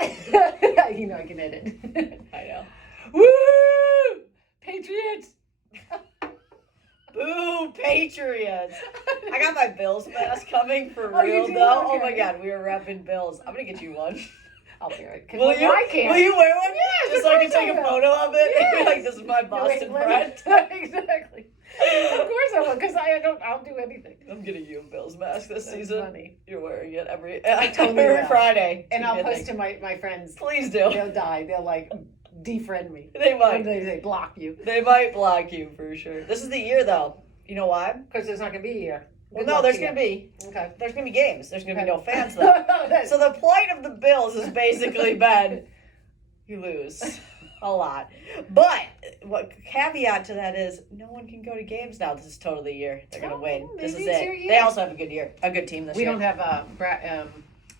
You know I can edit. I know. Woo! Patriots! Boo, Patriots! I got my Bills mask coming for Oh, you real, do? though. Okay. Oh, my God. We were repping Bills. I'm going to get you one. I'll wear it. Will you? I can't. Will you wear one? Yes, Just of so I can course I take a will. photo of it and be Yes. like, this is my Boston friend. Exactly. Of course I will, because I'll do anything. I'm getting you a Bills mask this That's season. funny. You're wearing it every totally will. Friday. And I'll Good post thing. to my friends. Please do. They'll die. They'll like defriend me. They What might. do they block you? They might block you for sure. This is the year, though. You know why? Because there's not going to be here. Well, no, there's going to be. Okay. There's going to be games. There's going to be Okay. no fans, though. So the plight of the Bills has basically been you lose a lot. But what caveat to that is no one can go to games now. This is totally the year they're going to win. This is maybe it's it. your year. They also have a good year, a good team this We year. don't have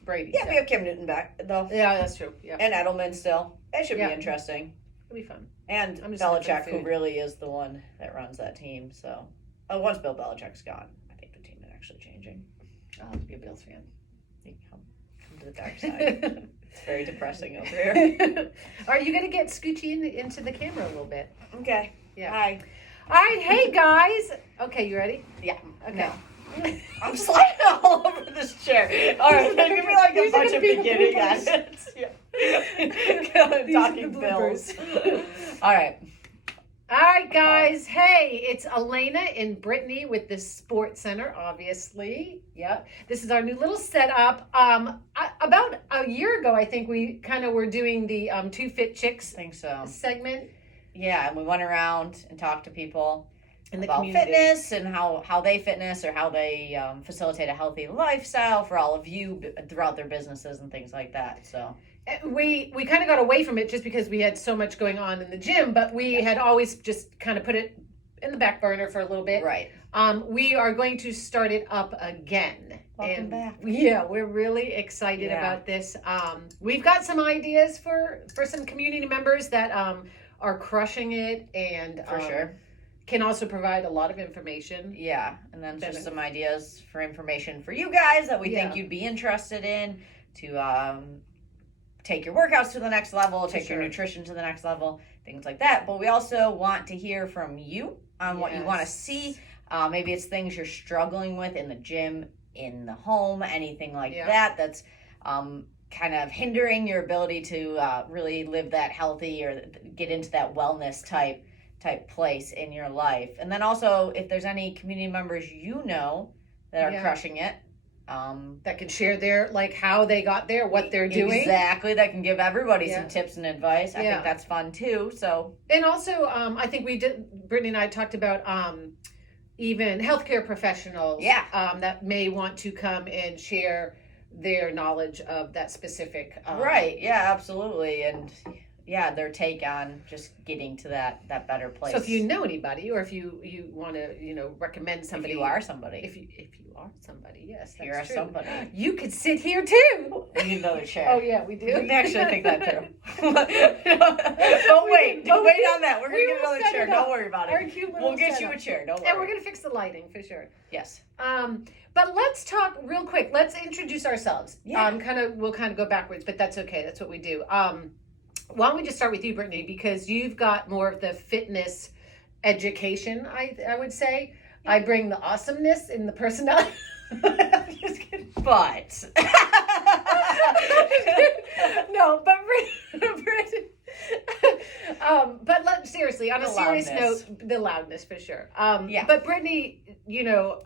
Brady. Yeah, so. we have Cam Newton back though, Yeah, that's true. Yeah, and Edelman still. That should Yeah. be interesting. it'll be fun. And I'm just looking for Belichick, who food. really is the one that runs that team. So, once Bill Belichick's gone, I think the team is actually changing. I'll have to be a Bills fan. You come to the dark side. It's very depressing over here. Are you going to get Scoochie into the camera a little bit? Okay. Yeah. Hi. All right, hey guys. Okay, you ready? Yeah. Okay. No. I'm sliding all over this chair. All right, there's gonna be like a These are bunch gonna of be the beginning bloopers. edits. Yeah. These are Talking the Bills. bloopers. All right. All right, guys. Hey, it's Alana and Brittany with the Sports Center, obviously. Yep. This is our new little setup. About a year ago, I think we kind of were doing the Two Fit Chicks I think so. segment Yeah, and we went around and talked to people in the about community. fitness and how they fitness or how they facilitate a healthy lifestyle for all of you throughout their businesses and things like that. So We kind of got away from it just because we had so much going on in the gym, but we had always just kind of put it in the back burner for a little bit. right. We are going to start it up again. Welcome back. Yeah, we're really excited Yeah. about this. We've got some ideas for some community members that are crushing it and For sure. can also provide a lot of information. Yeah, and then just Benefit. some ideas for information for you guys that we Yeah. think you'd be interested in to take your workouts to the next level, take your sure. nutrition to the next level, things like that. But we also want to hear from you on what you want to Yes. see. Maybe it's things you're struggling with in the gym, in the home, anything like Yeah. that that's kind of hindering your ability to really live that healthy or get into that wellness type place in your life. And then also if there's any community members you know that are Yeah. crushing it, That can share their, like, how they got there, what they're doing. exactly, that can give everybody Yeah. some tips and advice. I Yeah. think that's fun too. So And also, I think Brittany and I talked about even healthcare professionals Yeah. that may want to come and share their knowledge of that specific. right, yeah, absolutely. And yeah, their take on just getting to that better place. So if you know anybody, or if you want to, recommend somebody. if you are somebody, If you are somebody, yes, if you're that's true. somebody, You could sit here too. we need another chair. Oh yeah, we do. We actually think that too. Don't We wait. did. Don't wait on that. We're We gonna get will another set chair. it up. Don't worry about Our it. cute little We'll get you setup. a chair. Don't worry. And we're gonna fix the lighting for sure. Yes. But let's talk real quick. Let's introduce ourselves. Yeah. We'll kind of go backwards, but that's okay. That's what we do. Why don't we just start with you, Brittany, because you've got more of the fitness education, I would say. I bring the awesomeness in the personality. I'm just kidding. But No, but Brittany. But seriously, on a The serious loudness. note, the loudness for sure. Yeah. But Brittany,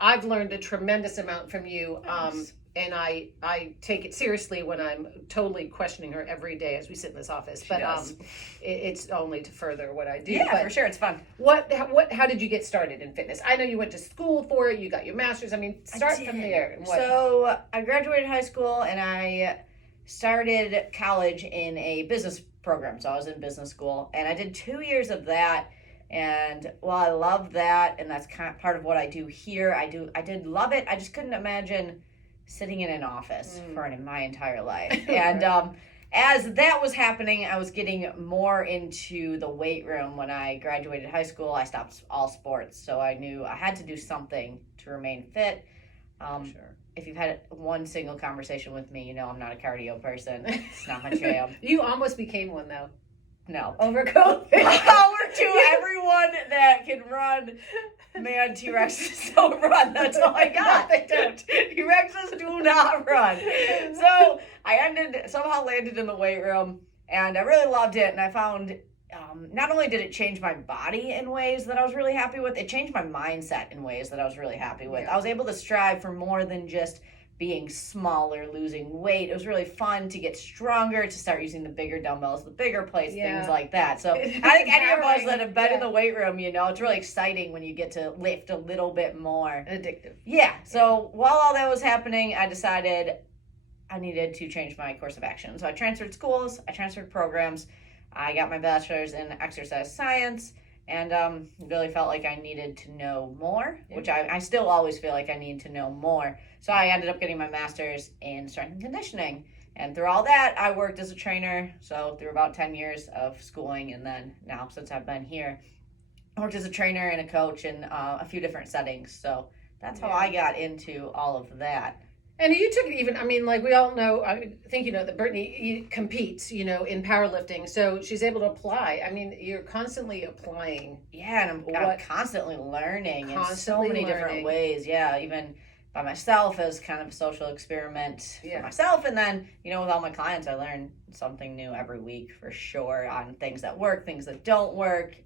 I've learned a tremendous amount from you. Thanks. And I take it seriously when I'm totally questioning her every day as we sit in this office. She But does. it's only to further what I do. yeah, but for sure, it's fun. how did you get started in fitness? I know you went to school for it. You got your master's. I mean, start from there. And what? So I graduated high school and I started college in a business program. So I was in business school and I did 2 years of that. And while I loved that, and that's kind of part of what I do here, I did love it. I just couldn't imagine sitting in an office for my entire life. And as that was happening, I was getting more into the weight room. When I graduated high school, I stopped all sports. So I knew I had to do something to remain fit. For sure. If you've had one single conversation with me, you know I'm not a cardio person. It's not my jam. You almost became one, though. No. Over COVID. Power to everyone that can run. Man, T-Rexes don't run. That's all I got. No, they don't. T-Rexes do not run. So I somehow landed in the weight room, and I really loved it. And I found not only did it change my body in ways that I was really happy with, it changed my mindset in ways that I was really happy with. Yeah. I was able to strive for more than just being smaller, losing weight. It was really fun to get stronger, to start using the bigger dumbbells, the bigger plates, things like that. So I think any of us that have been in the weight room, you know, it's really exciting when you get to lift a little bit more. Addictive. Yeah. So while all that was happening, I decided I needed to change my course of action. So I transferred schools, I transferred programs, I got my bachelor's in exercise science, and really felt like I needed to know more, which I still always feel like I need to know more. So I ended up getting my master's in strength and conditioning. And through all that, I worked as a trainer. So through about 10 years of schooling, and then now since I've been here, I worked as a trainer and a coach in a few different settings. So that's how I got into all of that. And you took it even, I mean, like we all know, I think you know that Brittany competes, you know, in powerlifting. So she's able to apply. I mean, you're constantly applying. Yeah, and I'm constantly learning in so many different ways. Yeah, even by myself as kind of a social experiment for myself. And then, you know, with all my clients, I learn something new every week for sure on things that work, things that don't work,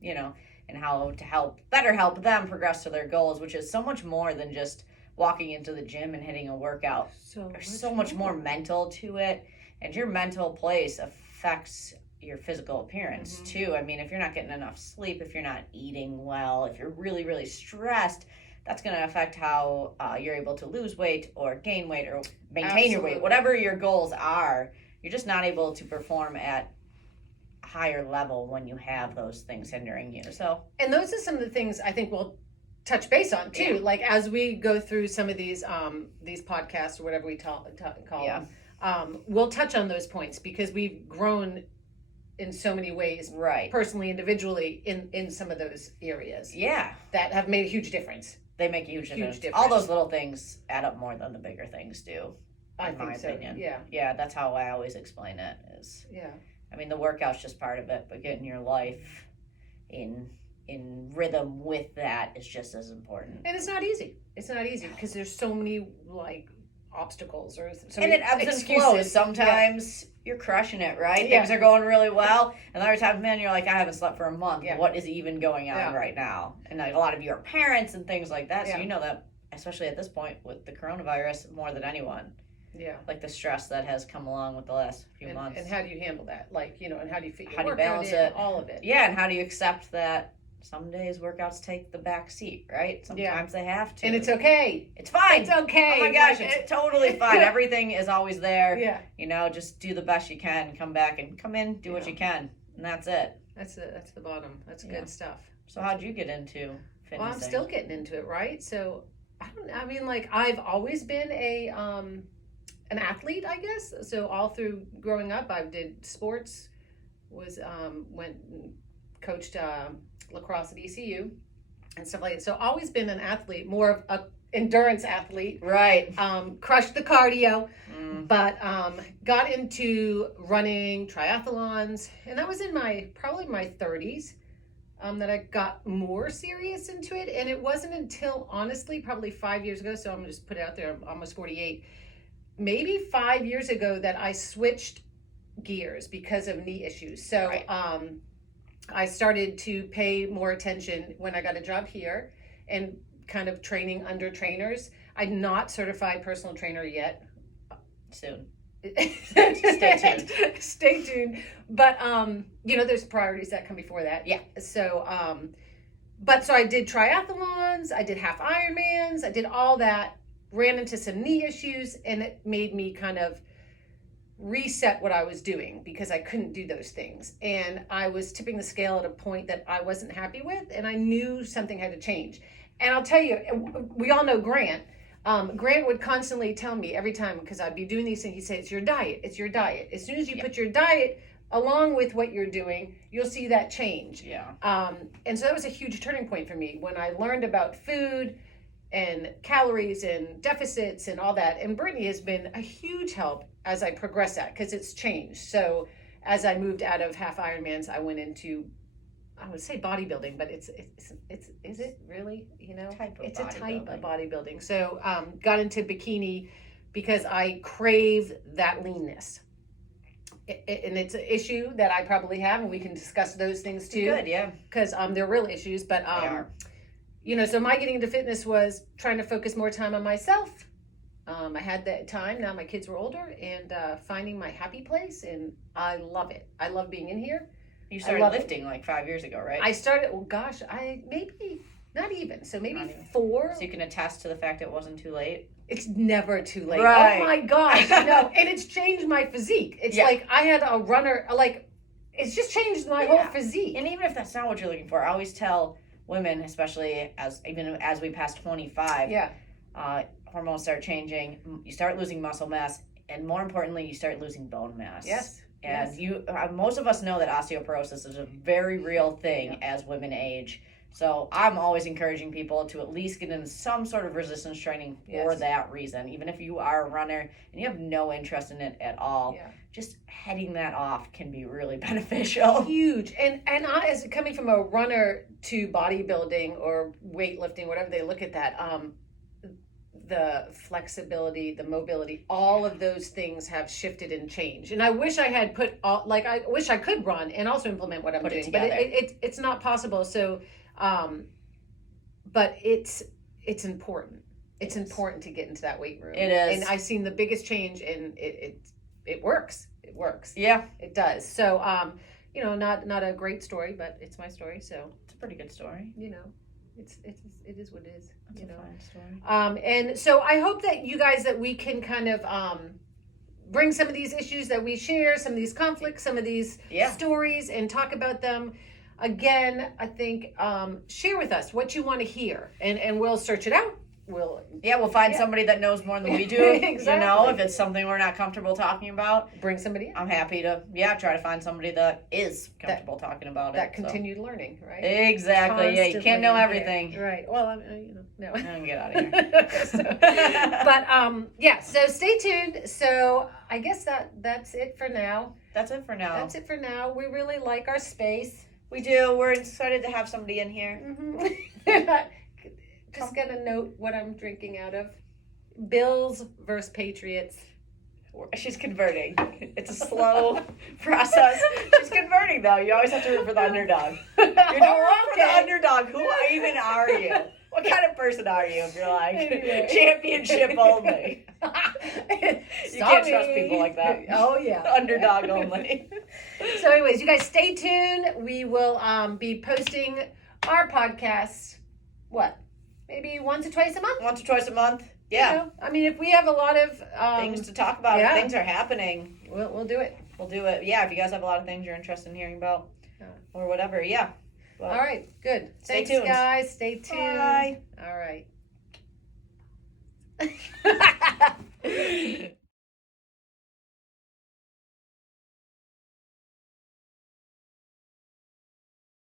you know, and how to better help them progress to their goals, which is so much more than just walking into the gym and hitting a workout. There's so much more mental to it, and your mental place affects your physical appearance too. I mean, if you're not getting enough sleep, if you're not eating well, if you're really, really stressed, that's going to affect how you're able to lose weight or gain weight or maintain your weight. Whatever your goals are, you're just not able to perform at a higher level when you have those things hindering you. So, and those are some of the things I think we'll touch base on too, like as we go through some of these podcasts or whatever we call them, we'll touch on those points because we've grown in so many ways, personally, individually, in some of those areas, that have made a huge difference. They make a huge difference. All those little things add up more than the bigger things do, in my opinion. Yeah, that's how I always explain it. I mean, the workout's just part of it, but getting your life in rhythm with that is just as important. And it's not easy. It's not easy because there's so many like obstacles or so and it ebbs and flows. Sometimes you're crushing it, right? Things are going really well, and other times, man, you're like, I haven't slept for a month. What is even going on right now? And like a lot of you are parents and things like that, so you know that, especially at this point with the coronavirus, more than anyone. Like the stress that has come along with the last few months. And how do you handle that? Like, you know, and how do you fit your how do you balance it? All of it. Yeah, and how do you accept that some days workouts take the back seat, right? Sometimes they have to. And it's okay. It's fine. It's okay. Oh my gosh, it's totally fine. Everything is always there. You know, just do the best you can. Come back and come in, do what you can. And that's it. That's the bottom. That's good stuff. So how'd you get into fitness? Well, I'm still getting into it, right? So, I mean, like, I've always been an athlete, I guess. So all through growing up, I did sports, coached lacrosse at ECU and stuff like that. So always been an athlete, more of a endurance athlete. Right. Crushed the cardio, but got into running triathlons, and that was in probably my 30s that I got more serious into it. And it wasn't until, honestly, probably 5 years ago, so I'm gonna just put it out there, I'm almost 48, maybe 5 years ago that I switched gears because of knee issues. So I started to pay more attention when I got a job here and kind of training under trainers. I'm not certified personal trainer yet. Soon. Stay tuned. Stay tuned. But, you know, there's priorities that come before that. Yeah. So, so I did triathlons, I did half Ironmans, I did all that, ran into some knee issues, and it made me kind of reset what I was doing because I couldn't do those things. And I was tipping the scale at a point that I wasn't happy with, and I knew something had to change. And I'll tell you, we all know Grant. Grant would constantly tell me every time, because I'd be doing these things, he'd say, it's your diet, it's your diet. As soon as you put your diet along with what you're doing, you'll see that change. And so that was a huge turning point for me when I learned about food, and calories and deficits and all that. And Brittany has been a huge help as I progress that, because it's changed. So as I moved out of half Ironmans, I went into, I would say bodybuilding, but it's is it really, it's a type of bodybuilding. So got into bikini because I crave that leanness. And it's an issue that I probably have, and we can discuss those things too. Good, yeah. Because they're real issues, but They are. so my getting into fitness was trying to focus more time on myself. I had that time. Now my kids were older, and finding my happy place, and I love it. I love being in here. You started lifting like 5 years ago, right? I started. Well, gosh, maybe not even. So maybe Not even. 4. So you can attest to the fact it wasn't too late. It's never too late. Right. Oh my gosh, no! And it's changed my physique. It's like I had a runner. Like it's just changed my whole physique. And even if that's not what you're looking for, I always tell women, especially as we pass 25, hormones start changing. You start losing muscle mass, and more importantly, you start losing bone mass. Yes. And most of us know that osteoporosis is a very real thing as women age. So I'm always encouraging people to at least get in some sort of resistance training for that reason. Even if you are a runner and you have no interest in it at all, just heading that off can be really beneficial. Huge. And I, as coming from a runner to bodybuilding or weightlifting, whatever they look at that, the flexibility, the mobility, all of those things have shifted and changed. And I wish I had I wish I could run and also implement what I'm doing, but it's not possible. So, but it's important. It's important to get into that weight room. It is. And I've seen the biggest change, and it works. It works. Yeah. It does. So, not a great story, but it's my story. So it's a pretty good story. It is what it is. It's a fine story. And so I hope that you guys, that we can kind of bring some of these issues that we share, some of these conflicts, some of these stories, and talk about them. Again, I think share with us what you want to hear, and we'll search it out. We'll find somebody that knows more than we do. Exactly. If it's something we're not comfortable talking about, bring somebody in. I'm happy to try to find somebody that is comfortable talking about that continued learning, right? Exactly. Constantly, you can't know everything. Right. Well, no. I can get out of here. But so stay tuned. So I guess that's it for now. That's it for now. We really like our space. We do. We're excited to have somebody in here. Mm-hmm. Just gonna note what I'm drinking out of. Bills versus Patriots. She's converting. It's a slow process. She's converting, though. You always have to root for the underdog. You're not rooting for the underdog. Who even are you? What kind of person are you if you're like championship only? You can't trust people like that. Oh, yeah. Underdog only. So anyways, you guys stay tuned. We will be posting our podcasts, maybe once or twice a month? Once or twice a month. Yeah. If we have a lot of things to talk about, if things are happening, we'll do it. We'll do it. Yeah, if you guys have a lot of things you're interested in hearing about or whatever, Well, all right, good. Stay Thanks, tuned. guys. Stay tuned. Bye. All right.